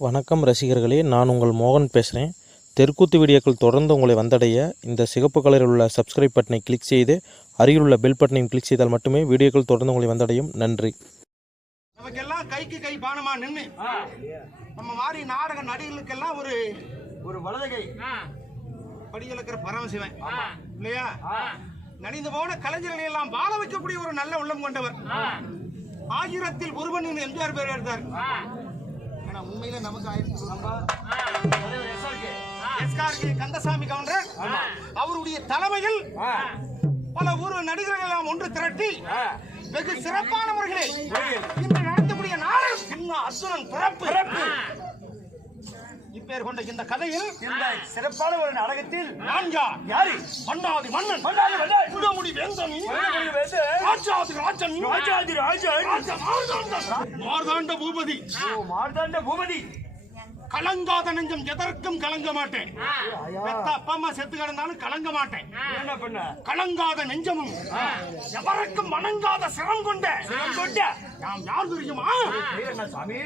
வணக்கம் ரசிகர்களே, நான் உங்கள் மோகன் பேசுகிறேன். தெருக்கூத்து வீடியோக்கள் தொடர்ந்து உங்களை வந்தடைய இந்த சிகப்பு கலரில் உள்ள சப்ஸ்கிரைப் பட்டனை கிளிக் செய்து அருகில் உள்ள பெல் பட்டனையும் கிளிக் செய்தால் மட்டுமே வீடியோக்கள் தொடர்ந்து உங்களை வந்தடையும். நன்றி. நமக்கெல்லாம் கைக்கு கை பானமா நின்று நம்ம மாதிரி நாடக நடிகர்களுக்கெல்லாம் ஒரு ஒரு வலதுகை படிகளுக்கிற பரமசிவன் இல்லையா? நடிந்து போன கலைஞர்களை எல்லாம் வாழ வைக்கக்கூடிய ஒரு நல்ல உள்ளம் கொண்டவர். ஆயிரத்தில் ஒருவன் எம்ஜிஆர் பேர் எடுத்தார். உண்மையில நமக்கு கந்தசாமி கவுண்டர் அவருடைய தலைமையில் பல ஊர் நடிகர்கள் எல்லாம் ஒன்று திரட்டி வெகு சிறப்பான முறைகளில் இன்று நடத்தக்கூடிய நாடகம் சின்ன அசுரன் பிறப்பு இப்பேர் கொண்ட இந்த கதையில் இந்த சிறப்பான ஒரு நாடகத்தில் யாரு மன்னாதி மன்னன் குடமுடி வேந்தன் மார்தாண்ட பூபதி கலங்காத நெஞ்சம் எதற்கும் கலங்க மாட்டேன். அப்பா அம்மா செத்து கிடந்தாலும் கலங்க மாட்டேன். என்ன பண்ண கலங்காத நெஞ்சமும் எவருக்கும் வணங்காத சிரம் கொண்ட நாம் யார் தெரியுமா? சாமி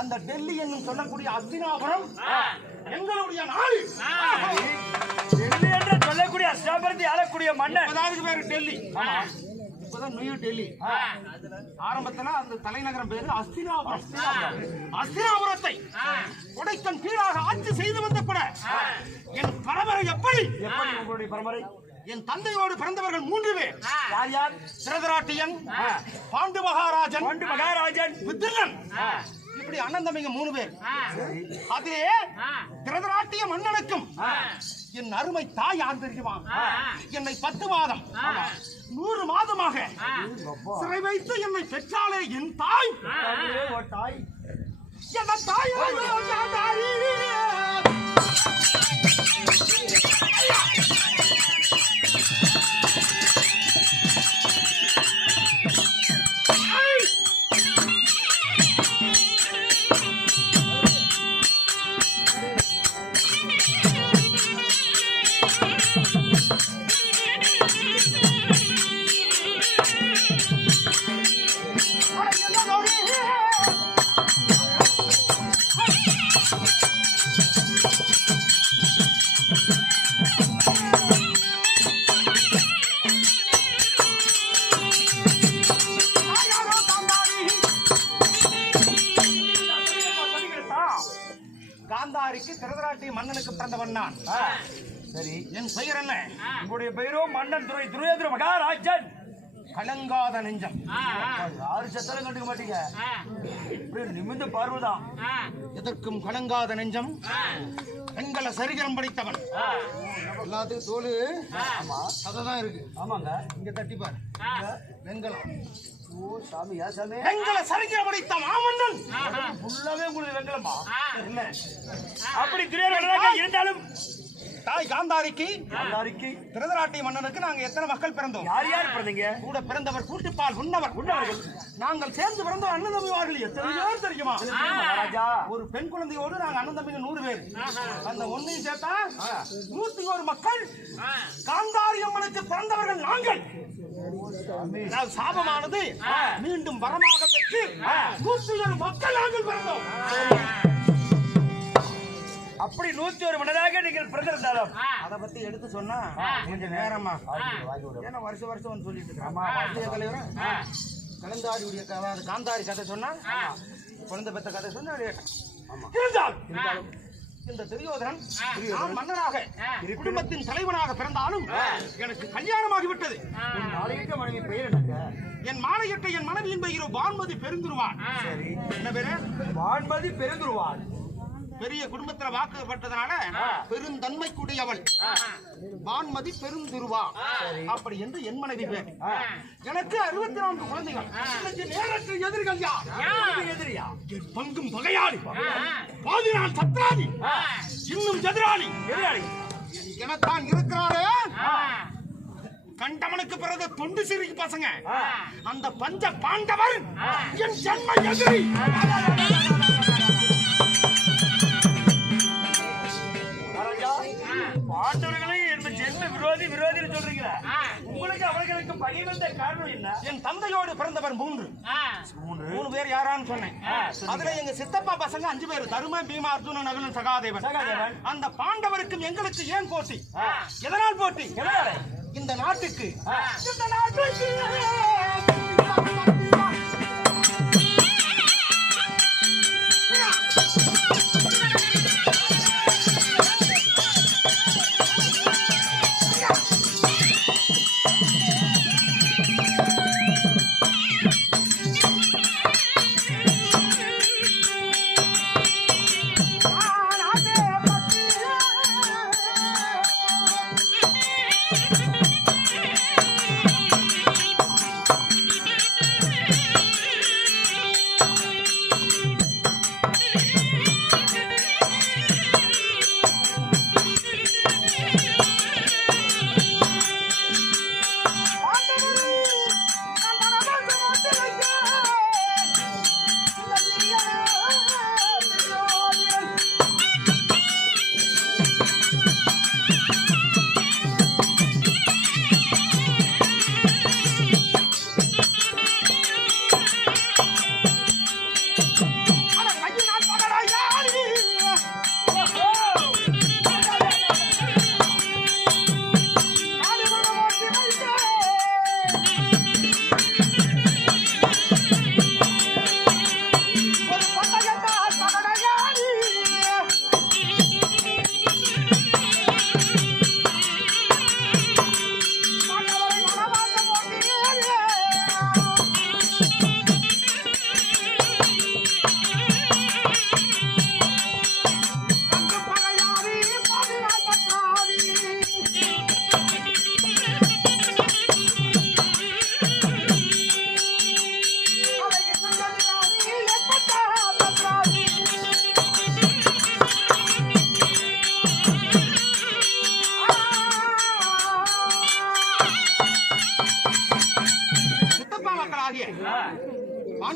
அந்த டெல்லி என்னும் சொல்லக்கூடிய அஸ்தினாபுரம் எங்களுடைய நாடு. டெல்லி என்று சொல்லக்கூடிய அஸ்தினாபுரத்தை ஆளக்கூடிய மன்னர் அதாவது பேரு டெல்லி. இப்பதான் நியூ டெல்லி. ஆரம்பத்துல அந்த தலைநகரம் பேரு அஸ்தினாபுரம். அஸ்தினாபுரத்தை உடைத்தன் கீழாக ஆட்சி செய்து வந்த கூட என் பரம்பரை எப்படி உங்களுடைய பரம்பரை என் தந்தையோடு பிறந்தவர்கள் 3 பேர். யார் யார்? திருதராட்டியன், பாண்டு மகாராஜன், வித்திரன். இப்படி அண்ணன் தம்பிங்க 3 பேர். அதே திருதராட்டிய மன்னனுக்கும் என் அருமை தாய் யார் தெரியுமா? என்னை 10 மாதம் 100 மாதமாக சிறை வைத்து என்னை பெற்றாலே என் தாய். தாய் என் தாய் காந்தாரிக்கு திருதராட்டி மன்னனுக்கு பிறந்தவன் நான். சரி, என் பெயர் என்ன? உங்களுடைய பெயரோ மன்னன் துரியோதன மகாராஜன். கலங்காத நெஞ்சம். யாரு செத்தாலும் கண்டுக்க மாட்டீங்க, நிமிர்ந்த பார்வைதான். எதற்கும் கலங்காத நெஞ்சம். பெண்களை சரிகரம் படித்தவன். எல்லாத்துக்கும் தோல் அததான் இருக்கு. ஆமாங்க, இங்க தட்டிப்பார் வெங்கலம். ஓ சாமி, யா சாமி, பெண்களை சரிகரம் படித்த மாமன்னன். ஃபுல்லாவே உங்களுக்கு வெங்கலமா? இல்ல, அப்படி துரியோதன இருந்தாலும் தாய் காந்தாரிக்கு காந்தாரிக்கு திருதராட்டி மன்னனுக்கு நாங்க எத்தனை மக்கள் பிறந்தோம்? யார் யார் பிறந்தீங்க? கூட பிறந்தவர் கூட்டுப்பால் உண்ணவர்கள். நாங்கள் சேர்ந்து பிறந்த அண்ணன் தம்பிமார்கள் எத்தனை பேர் தெரியுமா? மகாராஜா, ஒரு பெண் குழந்தையோடு நாங்க அண்ணன் தம்பிங்க 100 பேர். அந்த ஒன்னையும் சேர்த்தா 101 மக்கள். காந்தாரி அம்மனுக்கு பிறந்தவர்கள் நாங்கள். சாபமானது மீண்டும் வரமாக பெற்று 101 மக்கள் நாங்கள் பிறந்தோம். அப்படி 101 மன்னராக நீங்கள் பிறந்திருந்தாலும் அதை பத்தி எடுத்து சொன்னா கொஞ்சம் நேரமா, ஏன்னா வருஷம் வந்து சொல்லிட்டு இருக்கிறான். கலந்தாரியுடைய காந்தாரி கதை சொன்னா, குழந்தை பெற்ற கதை சொன்னா இருந்தாலும் இந்த துரியோதனன் நான் மன்னனாக குடும்பத்தின் தலைவனாக பிறந்தாலும் எனக்கு கல்யாணமாகிவிட்டது. நாளைக்கு மனைவி பெயர் என்னங்க? என் மாலையிட்ட என் மனைவியின் பெயர் வான்மதி பெருந்துருவான். என்ன பேரு? வான்மதி பெருந்துருவான். பெரிய குடும்பத்துல வாக்குப்பட்டதனால பெருந்தன்மைக்குடையவள் வான்மதி பெருந்துருவா அப்படி என்று என் மனைவி பேர். எனக்கு 64 குழந்தைகள். நேரற்ற எதிரிகள் யார்? எதிரியா? என் பங்கும் பகையாளி, பாதி நான் சத்ராதி, இன்னும் எதிராளி. எனத்தான் இருக்கிறாரே கண்டவனுக்கு பிறகு தொண்டு சிறுக்கு பசங்க, அந்த பஞ்ச பாண்டவர் என் ஜன்ம எதிரி. பாண்டவர்களை ஜென்ம விரோதின்னு சொல்றீங்களா? உங்களுக்கு அவர்களுக்கு பகை வந்த காரணம் என்ன? என் தந்தையோடு பிறந்தவர் 3 பேர். யாரான்னு சொன்னேன். அதுல எங்க சித்தப்பா பசங்க 5 பேர். தரும, பீமா, அர்ஜுனன், நகுலன், சகாதேவன். அந்த பாண்டவருக்கும் எங்களுக்கு ஏன் போட்டி? எதனால் போட்டி? இந்த நாட்டுக்கு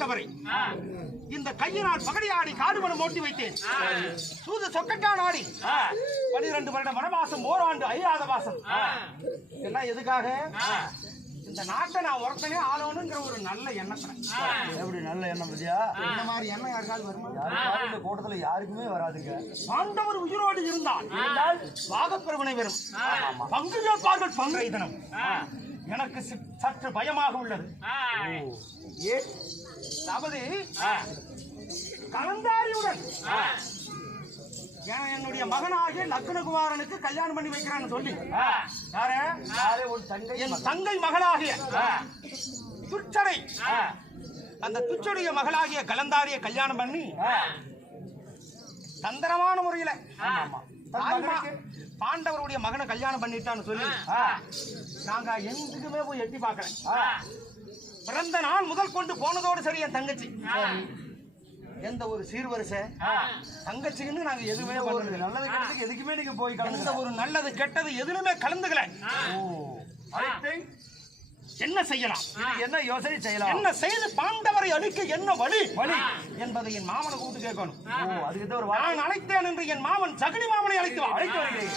பாண்டவரை இந்த கையினால் பகடியாடி காடுமணம் ஓட்டி வைத்தேன். சூது சொக்கட்டான் ஆடி 12 வருட வனவாசம், ஓராண்டு ஐயாத வாசம். எல்லாம் எதுக்காக? இந்த நாட்டை நான் ஒருத்தனே ஆளணுங்கிற ஒரு நல்ல எண்ணத்துல. எப்படி நல்ல எண்ணம் பத்தியா? இந்த மாதிரி எண்ணம் யாருக்காவது வருமா? இந்த கூட்டத்துல யாருக்குமே வராதுங்க. பாண்டவர் உயிரோடு இருந்தால் பாகப்பிரவனை வரும், பங்கு கேட்பார்கள் பங்கை தினம். எனக்கு சற்று பயமாக உள்ளது. அதாவது கலந்தாரியுடன் என்னுடைய மகனாகிய லக்னகுமாரனுக்கு கல்யாணம் பண்ணி வைக்கிறான்னு சொல்லி என் தங்கை மகளாகிய துச்சடை, அந்த துச்சடைய மகளாகிய கலந்தாரிய கல்யாணம் பண்ணி தந்திரமான முறையில பாண்டவருடைய மகனை கல்யாணம் பண்ணிட்டான்னு சொல்லி நாங்க எங்குமே போய் எட்டி பார்க்கல. பிறந்த நாள் முதல் கொண்டு போனதோடு சரி என் தங்கச்சி எந்த ஒரு சீர்வரிசை தங்கச்சின்னு நாங்க எதுவுமே நல்லது கெட்டதுக்கு எதுக்குமே நீங்க போய் எந்த ஒரு நல்லது கெட்டது எதுலுமே கலந்துக்கல. என்ன செய்யலாம், என்ன யோசனை செய்யலாம், என்ன செய்து பாண்டவரை அழிக்க என்ன வழி என்பதை என் மாமனை கூப்பிட்டு கேட்கணும். அதுக்கு நான் அழைத்தேன் என்று என் மாமன் சகுனி மாமனை அழைத்து வருகிறேன்.